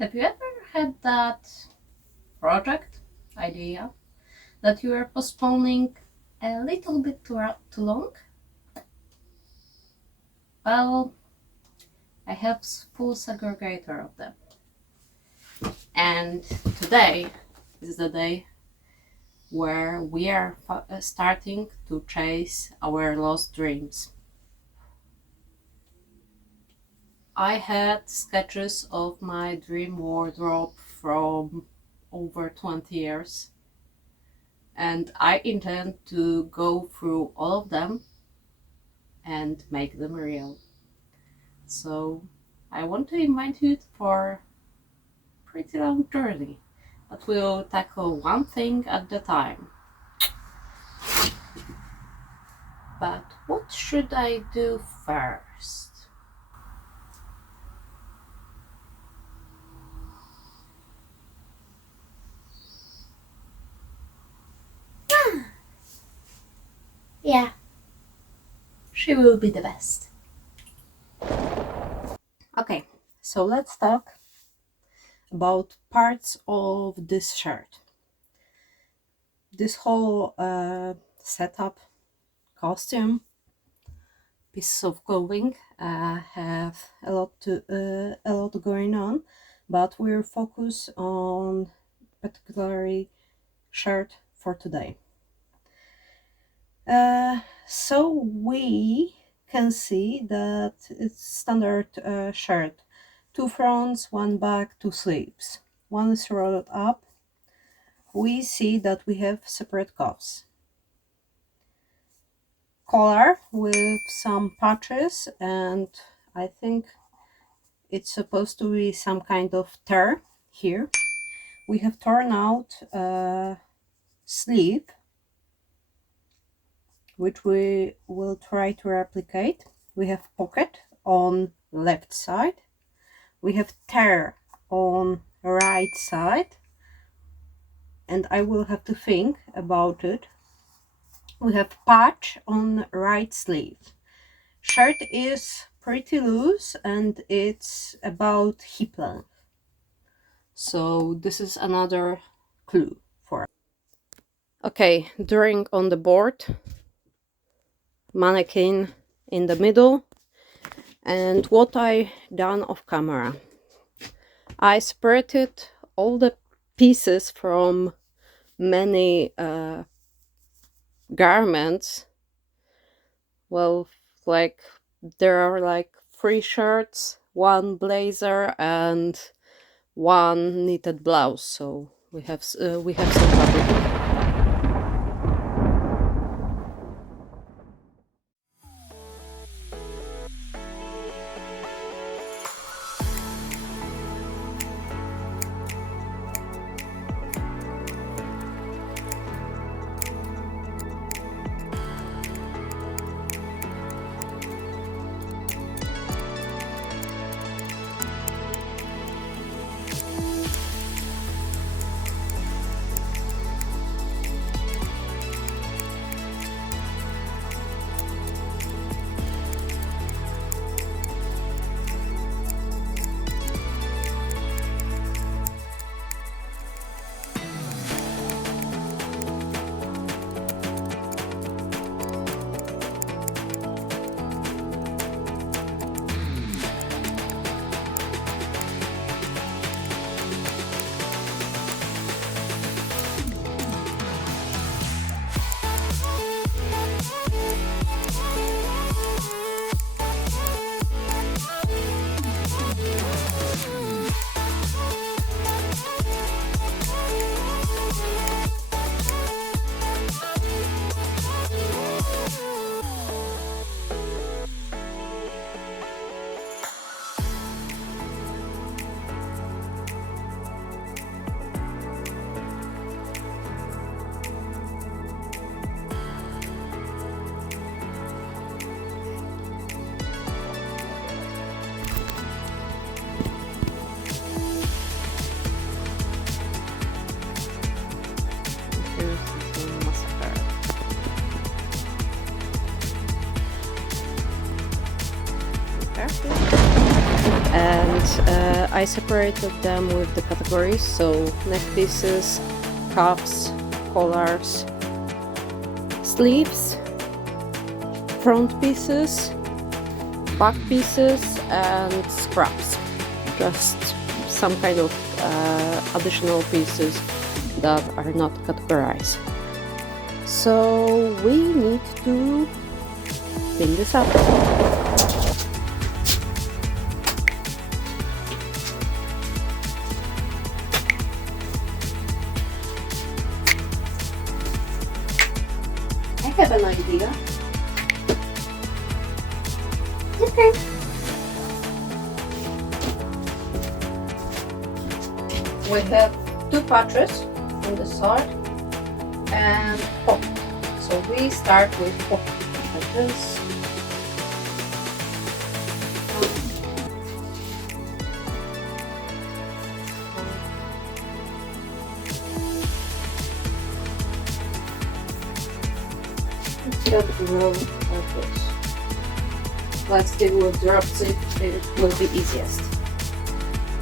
Have you ever had that project idea that you are postponing a little bit too long? Well, I have full segregator of them. And today is the day where we are starting to chase our lost dreams. I had sketches of my dream wardrobe from over 20 years, and I intend to go through all of them and make them real. So I want to invite you for a pretty long journey, but we'll tackle one thing at a time. But what should I do first? Yeah, she will be the best. Okay, so let's talk about parts of this shirt. This whole setup, costume, pieces of clothing have a lot going on, but we're focused on particularly shirt for today. So we can see that it's standard shirt, two fronts, one back, two sleeves. One is rolled up. We see that we have separate cuffs. Collar with some patches, and I think it's supposed to be some kind of tear here. We have torn out a sleeve, which we will try to replicate. We have pocket on left side. We have tear on right side, and I will have to think about it. We have patch on right sleeve. Shirt is pretty loose and it's about hip length. So this is another clue for us. Okay, drawing on the board, mannequin in the middle, and what I done off camera. I separated all the pieces from many garments. Well, like there are like 3 shirts, 1 blazer, and 1 knitted blouse. So we have some fabric. I separated them with the categories, so neck pieces, cuffs, collars, sleeves, front pieces, back pieces, and scraps. Just some kind of additional pieces that are not categorized. So we need to pin this up. I have an idea. Okay. We have two patches on the side and pocket. So we start with pocket like this. Just roll like this. Let's deal with drop zip, it will be easiest.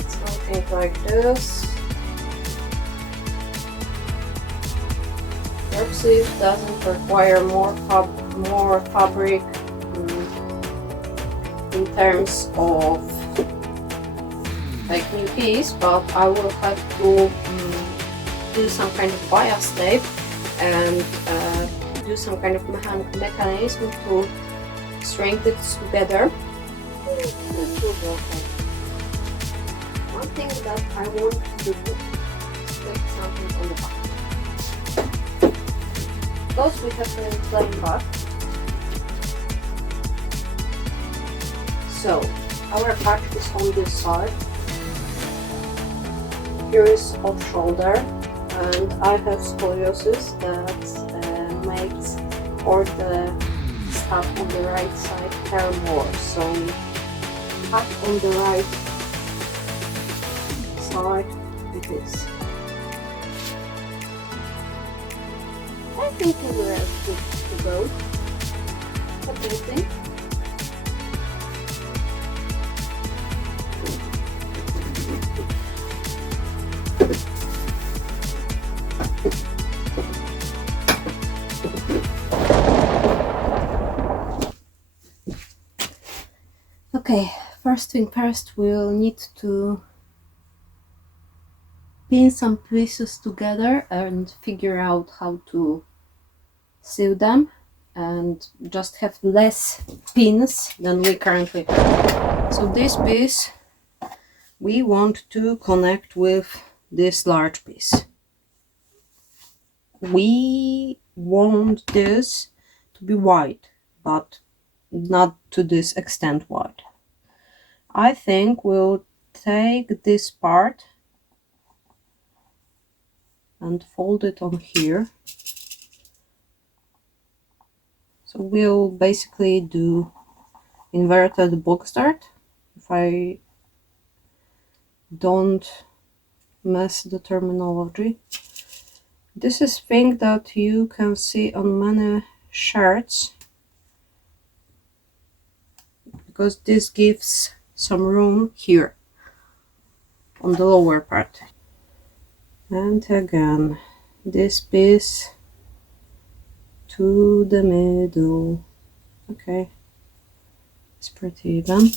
Something like this. Drop zip doesn't require more fabric in terms of like new piece, but I will have to do some kind of bias tape and do some kind of mechanism to string this together. It will be okay. One thing that I want to do is stick something on the back. Because we have a plain back. So our back is on this side. Here is off shoulder, and I have scoliosis that makes all the stuff on the right side tear more. So cut on the right side it is. I think we're good to go. What do you think? Okay, first thing first, we'll need to pin some pieces together and figure out how to sew them and just have less pins than we currently have. So this piece we want to connect with this large piece. We want this to be wide, but not to this extent wide. I think we'll take this part and fold it on here. So we'll basically do inverted box dart, if I don't mess the terminology. This is thing that you can see on many shirts, because this gives some room here on the lower part. And again, this piece to the middle. Okay, it's pretty even.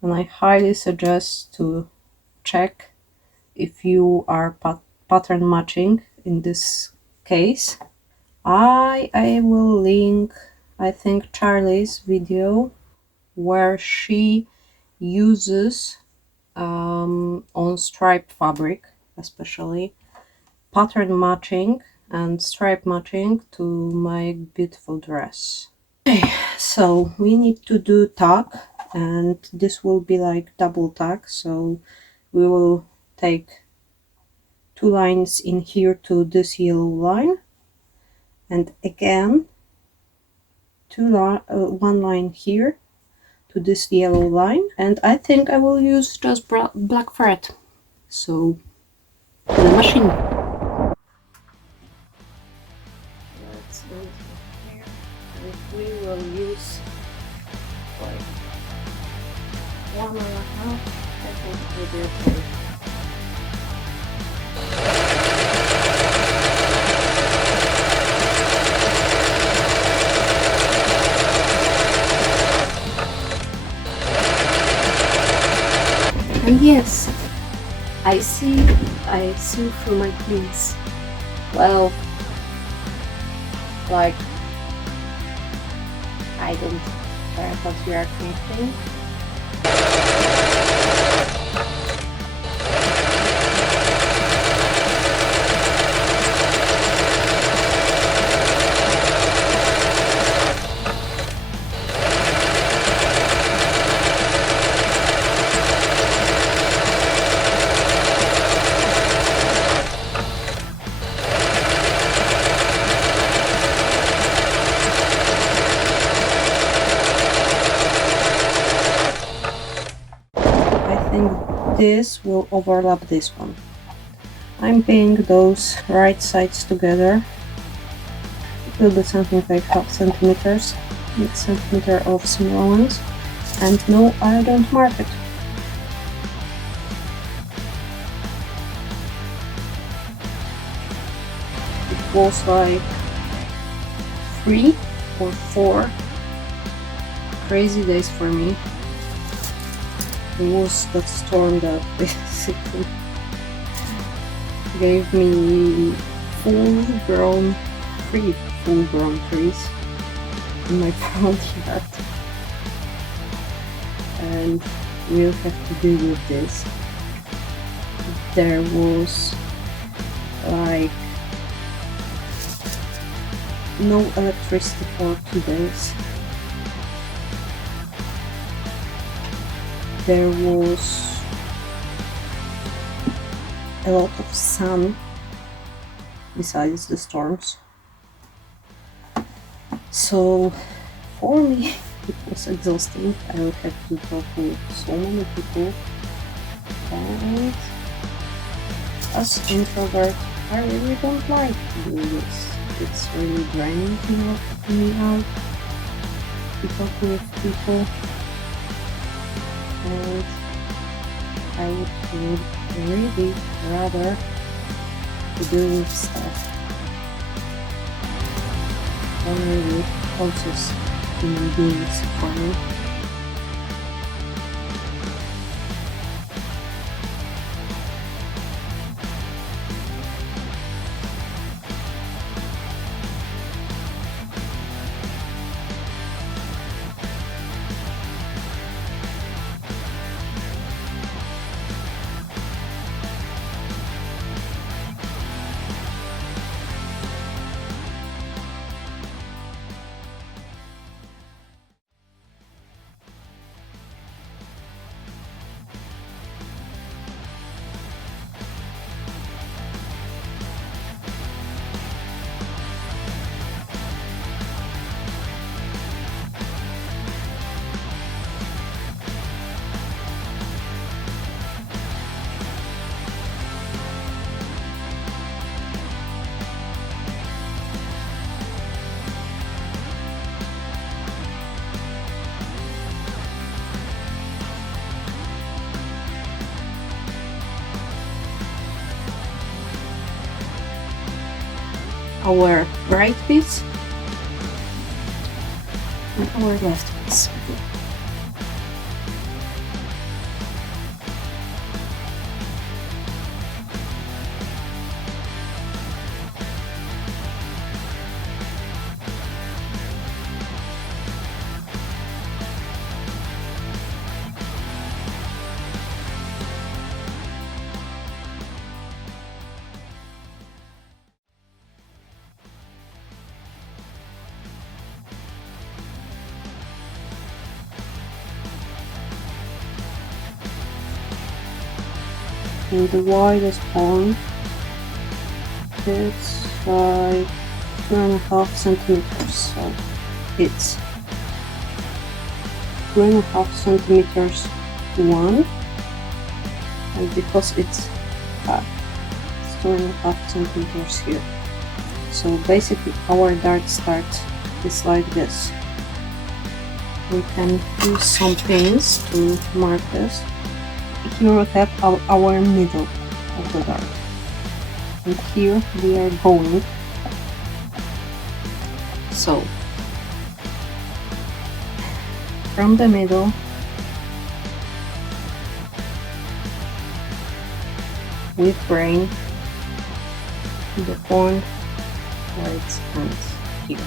And I highly suggest to check if you are pattern matching in this case. I will link, I think, Charlie's video where she uses on stripe fabric especially pattern matching and stripe matching to make beautiful dress. Okay, so we need to do tuck, and this will be like double tuck, so we will take two lines in here to this yellow line, and again one line here to this yellow line, and I think I will use just black thread So to the machine. Let's move here, and we will use like 1.5. I think it will be okay. And yes, I see through my pins. Well, like, I don't care what you are thinking. This will overlap this one. I'm pinning those right sides together. It will be something like 0.5 centimeters, 1 centimeter of seam allowance, and no, I don't mark it. It was like 3 or 4 crazy days for me. It was that storm that basically gave me 3 full-grown trees in my front yard, and we'll have to deal with this. There was like no electricity for 2 days. There was a lot of sun besides the storms. So for me it was exhausting. I would have to talk with so many people, and as introvert I really don't like doing this. It's really draining me out to talk with people, and I would really rather to deal with stuff than really closest human beings for me. Our right piece and our left piece. In the widest point, it's like 2.5 centimeters, so it's 2.5 centimeters to 1, and because it's cut. It's 2.5 centimeters here. So basically our dart start is like this. We can use some pins to mark this. Here we have our middle of the dart. And here we are going. So from the middle we bring the point where it ends here.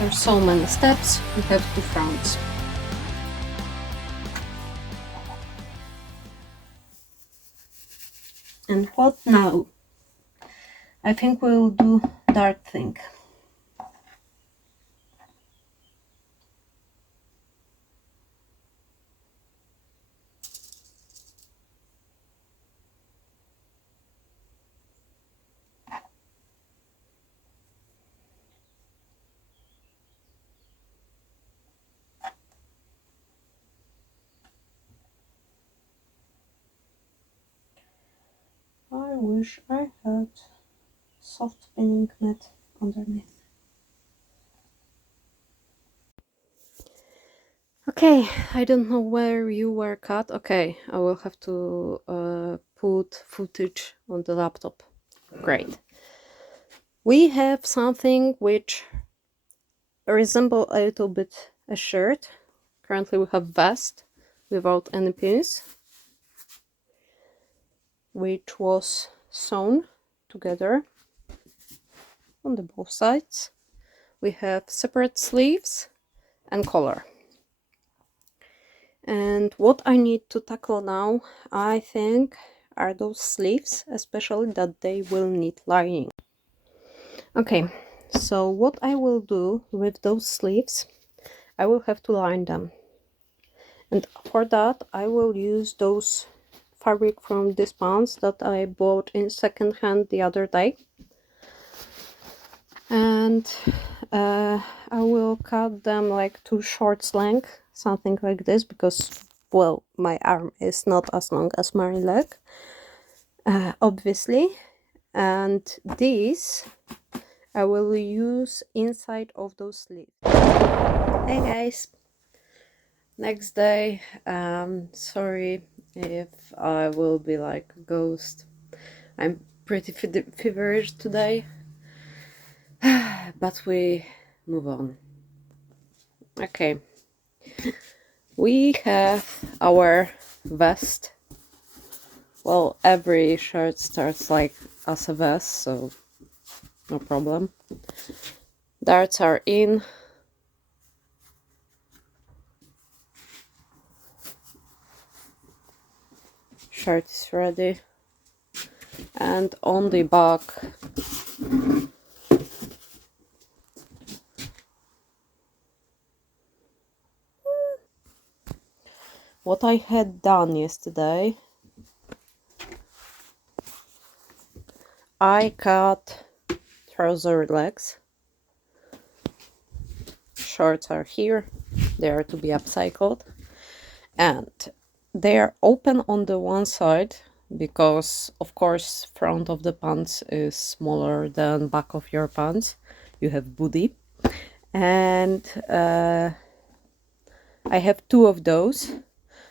After so many steps, we have 2 fronts. And what now? I think we'll do dart thing. I wish I had soft pinning mat underneath. Okay, I don't know where you were cut. Okay, I will have to put footage on the laptop. Great. We have something which resembles a little bit a shirt. Currently we have vest without any pins, which was sewn together on the both sides. We have separate sleeves and collar. And what I need to tackle now, I think, are those sleeves, especially that they will need lining. Okay, so what I will do with those sleeves, I will have to line them. And for that, I will use those fabric from these pants that I bought in second hand the other day. And I will cut them like 2 shorts length, something like this, because, well, my arm is not as long as my leg, obviously. And these I will use inside of those sleeves. Hey guys, Next day, sorry if I will be like a ghost. I'm pretty feverish today, but we move on. Okay, we have our vest. Well, every shirt starts like as a vest, so no problem. Darts are in. Shirt is ready. And on the back, what I had done yesterday, I cut trouser legs. Shorts are here, they are to be upcycled, and they are open on the one side because of course front of the pants is smaller than back of your pants. You have booty, and I have two of those.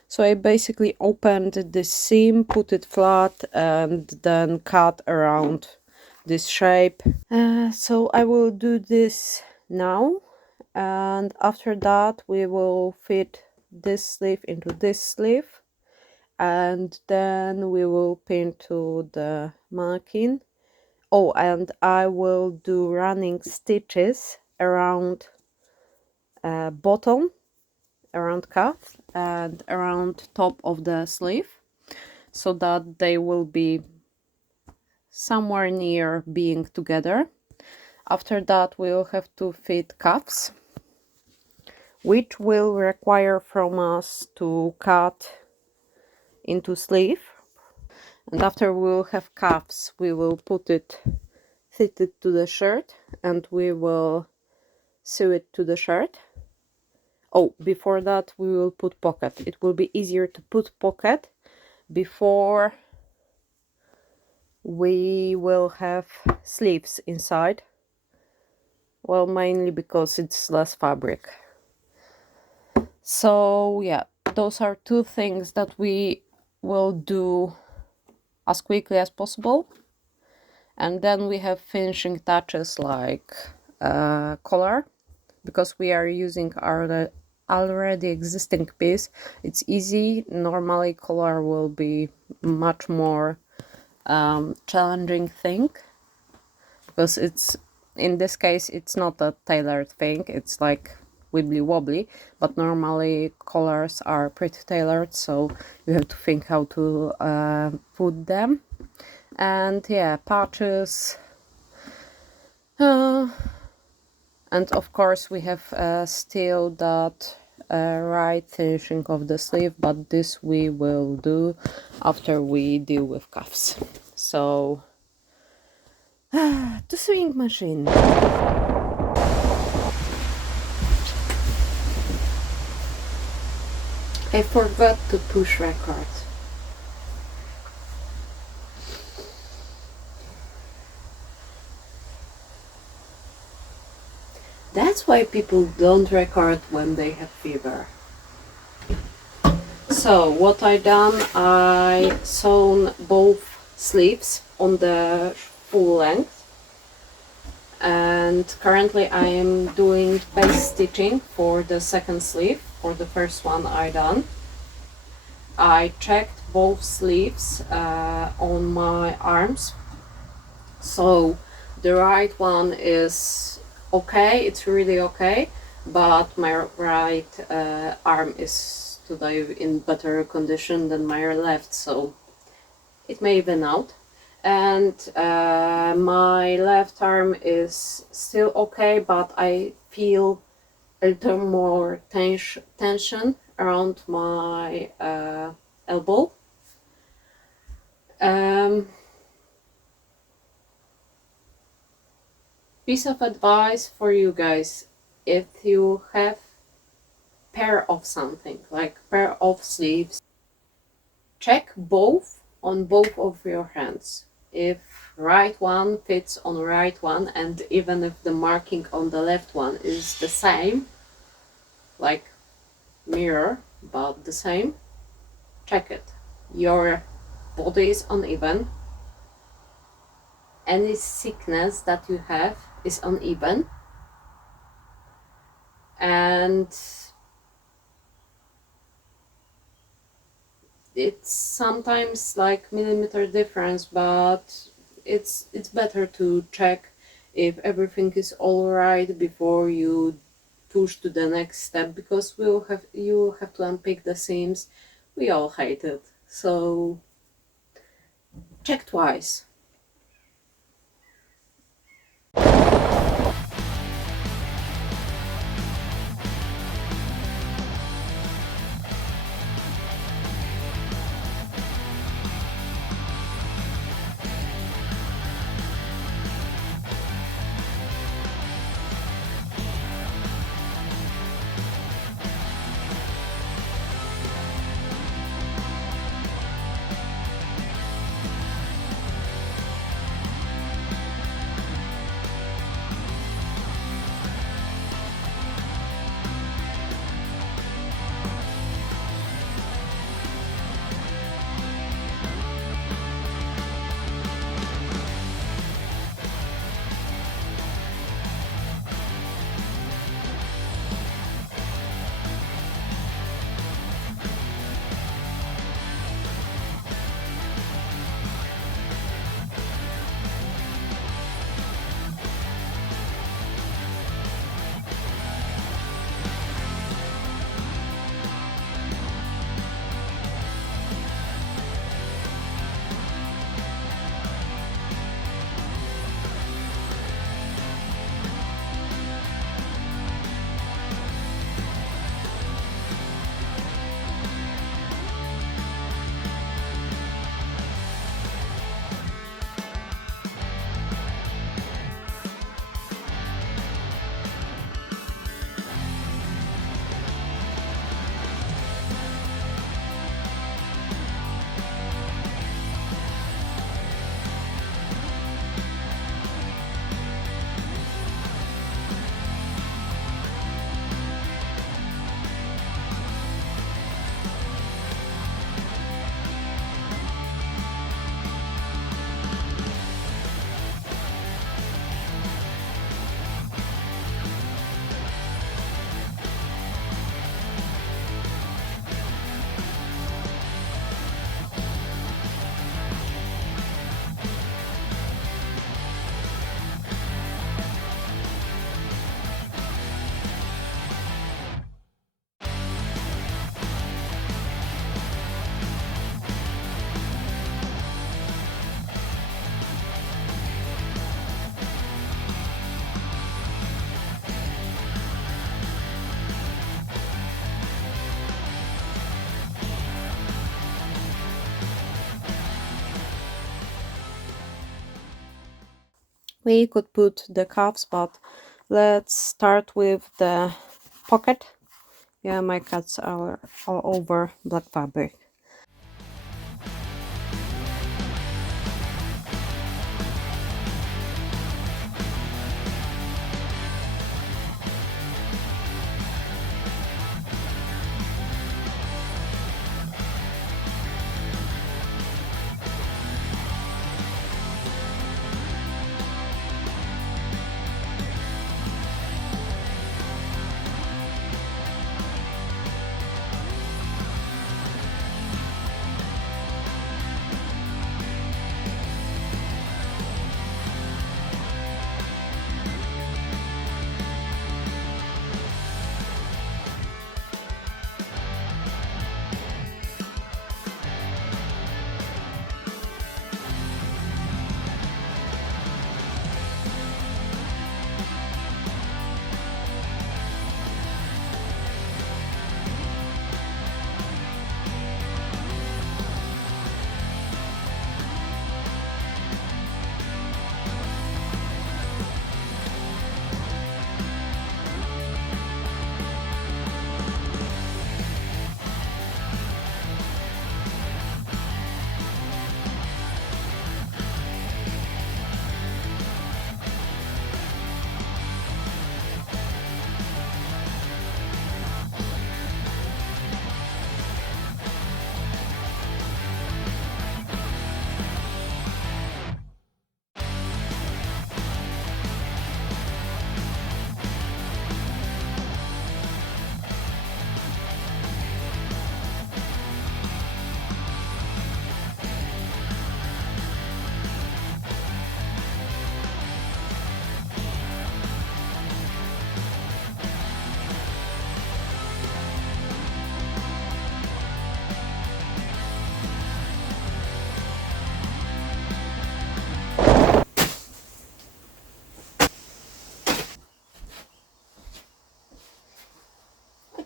So I basically opened the seam, put it flat, and then cut around this shape. So I will do this now, and after that we will fit this sleeve into this sleeve, and then we will pin to the mannequin. Oh, and I will do running stitches around bottom, around cuff, and around top of the sleeve, so that they will be somewhere near being together. After that we will have to fit cuffs, which will require from us to cut into sleeve. And after we will have cuffs, we will fit it to the shirt, and we will sew it to the shirt. Oh, before that we will put pocket. It will be easier to put pocket before we will have sleeves inside. Well, mainly because it's less fabric. So yeah, those are two things that we will do as quickly as possible. And then we have finishing touches like collar, because we are using our already existing piece. It's easy. Normally collar will be much more challenging thing, because it's, in this case, it's not a tailored thing, it's like wibbly wobbly, but normally collars are pretty tailored, so you have to think how to put them. And yeah, patches, and of course we have still that right finishing of the sleeve, but this we will do after we deal with cuffs. So the sewing machine. I forgot to push record. That's why people don't record when they have fever. So what I done, I sewn both sleeves on the full length, and currently I am doing base stitching for the second sleeve. For the first one I done, I checked both sleeves on my arms. So the right one is okay, it's really okay, but my right arm is today in better condition than my left, so it may even out. And my left arm is still okay, but I feel a little more tension around my elbow. Piece of advice for you guys: if you have pair of something, like pair of sleeves, check both on both of your hands. If right one fits on right one, and even if the marking on the left one is the same, like mirror, but the same. Check it. Your body is uneven. Any thickness that you have is uneven. And it's sometimes like millimeter difference, but it's better to check if everything is all right before you push to the next step, because you have to unpick the seams. We all hate it, so check twice. We could put the cuffs, but let's start with the pocket. Yeah, my cuts are all over black fabric.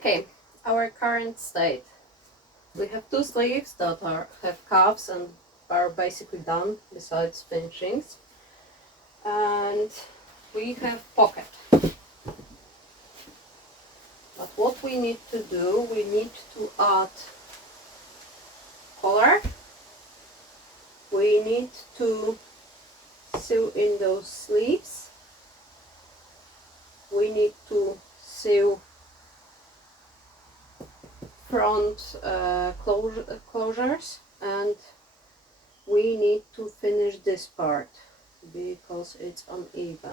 Okay, our current state. We have two sleeves that have cuffs and are basically done besides finishings. And we have pocket. But what we need to do, we need to add collar. We need to sew in those sleeves. We need to sew front closures, and we need to finish this part because it's uneven.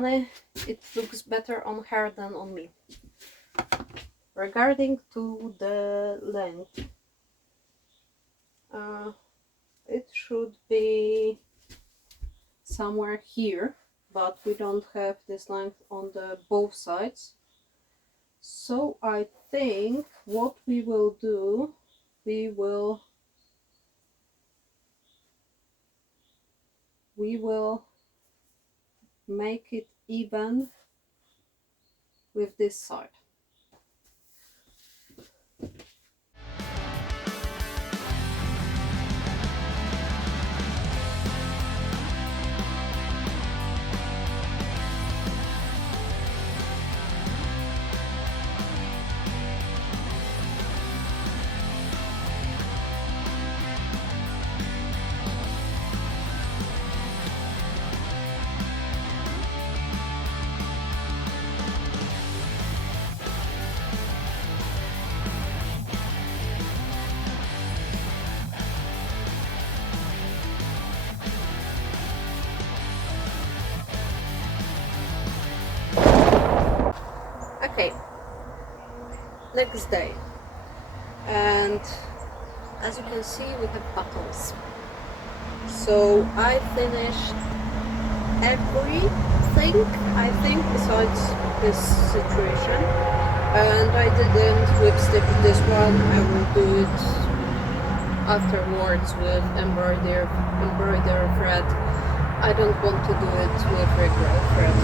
funny, it looks better on her than on me. Regarding to the length, it should be somewhere here, but we don't have this length on the both sides. So I think what we will do, we will make it even with this side. Okay, next day, and as you can see we have buttons. So I finished everything, I think, besides this situation, and I didn't whip stitch this one. I will do it afterwards with embroidery thread. I don't want to do it with regular thread.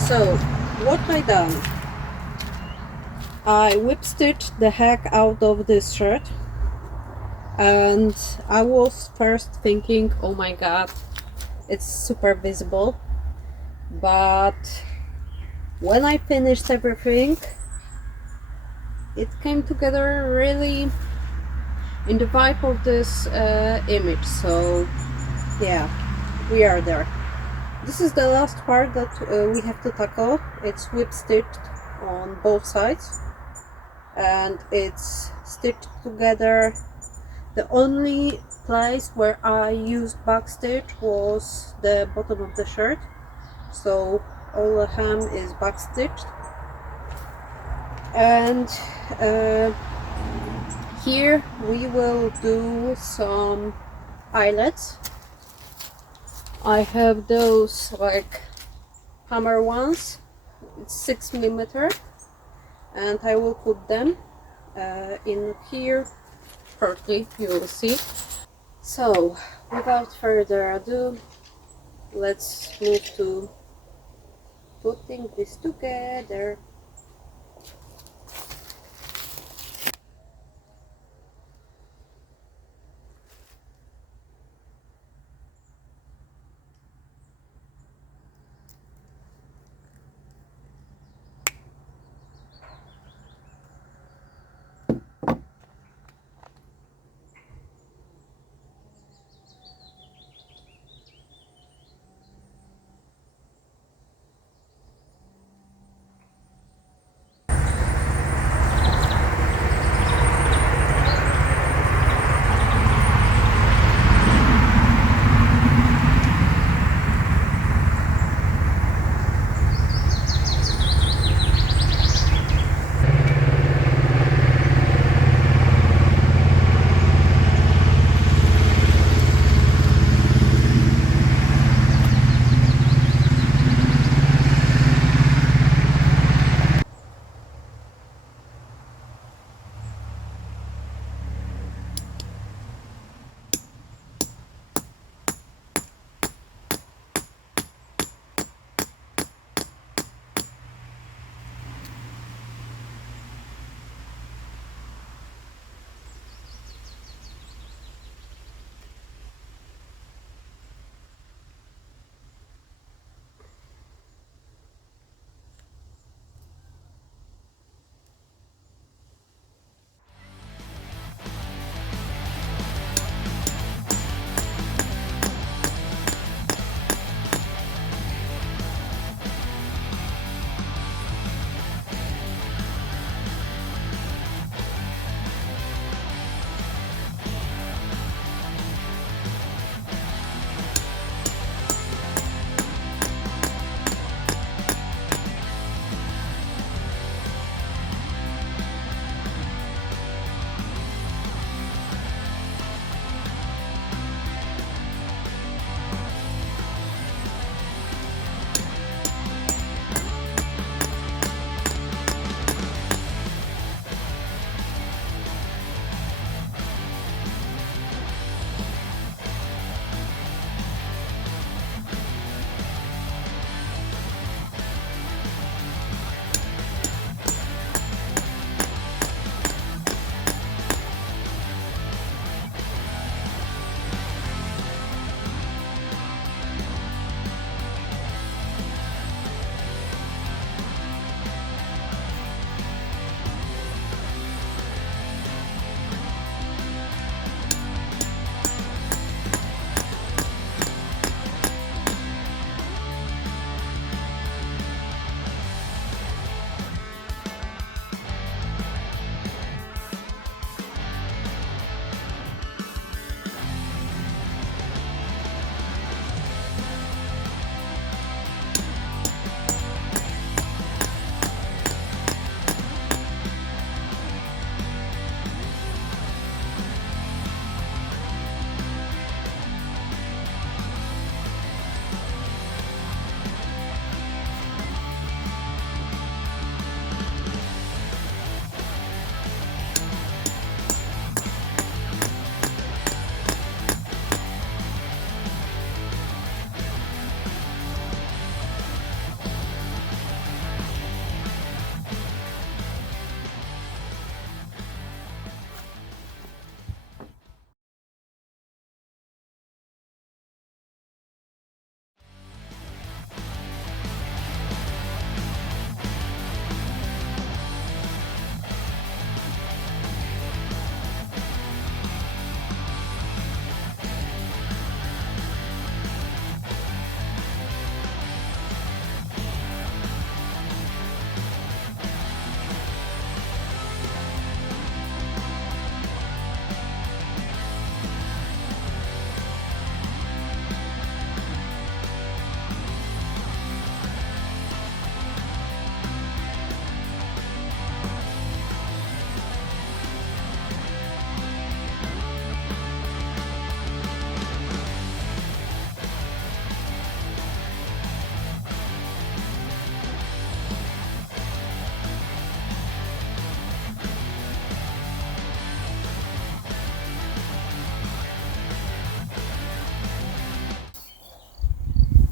So what I done, I whip stitched the heck out of this shirt, and I was first thinking, oh my god, it's super visible, but when I finished everything, it came together really in the vibe of this image. So yeah, we are there. This is the last part that we have to tackle. It's whip stitched on both sides and it's stitched together. The only place where I used backstitch was the bottom of the shirt, so all the hem is backstitched. And here we will do some eyelets. I have those like hammer ones, it's 6mm, and I will put them in here shortly, you will see. So without further ado, let's move to putting this together.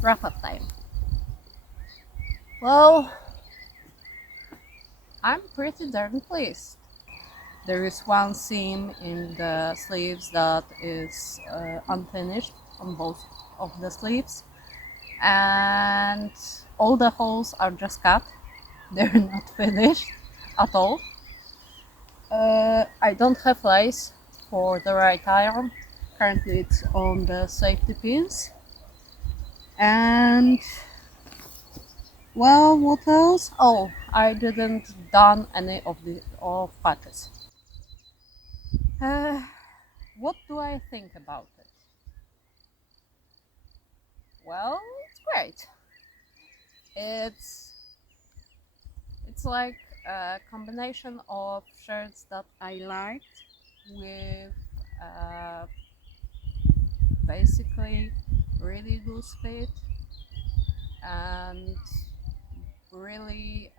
wrap-up time. Well, I'm pretty darn pleased. There is one seam in the sleeves that is unfinished on both of the sleeves, and all the holes are just cut. They're not finished at all. I don't have lace for the right arm. Currently it's on the safety pins. And well, what else? Oh, I didn't done any of the patches. What do I think about it? Well, it's great. It's like a combination of shirts that I liked with basically really loose fit and really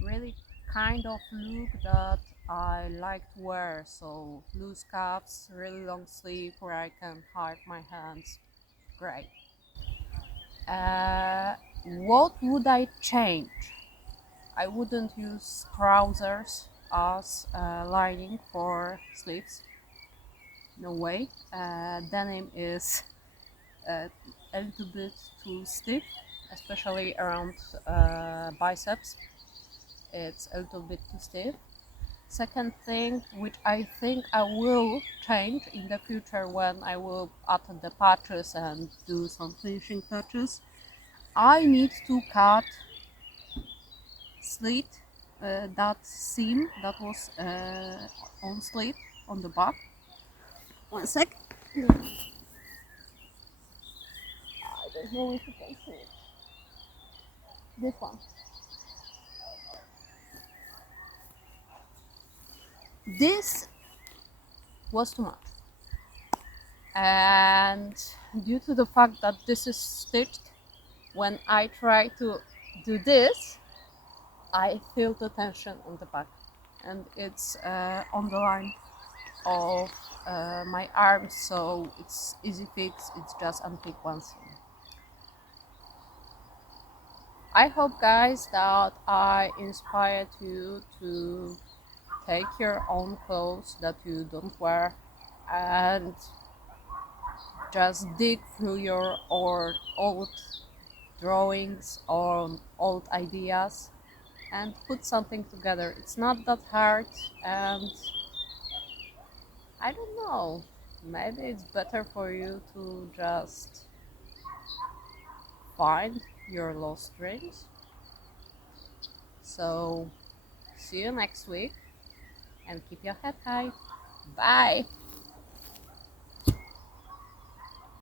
really kind of look that I like to wear. So loose cuffs, really long sleeve where I can hide my hands. Great. What would I change? I wouldn't use trousers as lining for sleeves. No way. Denim is a little bit too stiff, especially around biceps. It's a little bit too stiff. Second thing, which I think I will change in the future when I will add the patches and do some finishing touches, I need to cut slit that seam that was on slit on the back. One sec. I don't know if you can see it. This one. This was too much. And due to the fact that this is stitched, when I try to do this, I feel the tension on the back, and it's on the line of my arms, so it's easy fix. It's just unpick one seam. I hope, guys, that I inspired you to take your own clothes that you don't wear and just dig through your old drawings or old ideas and put something together. It's not that hard, and I don't know, maybe it's better for you to just find your lost dreams. So see you next week and keep your head high. Bye.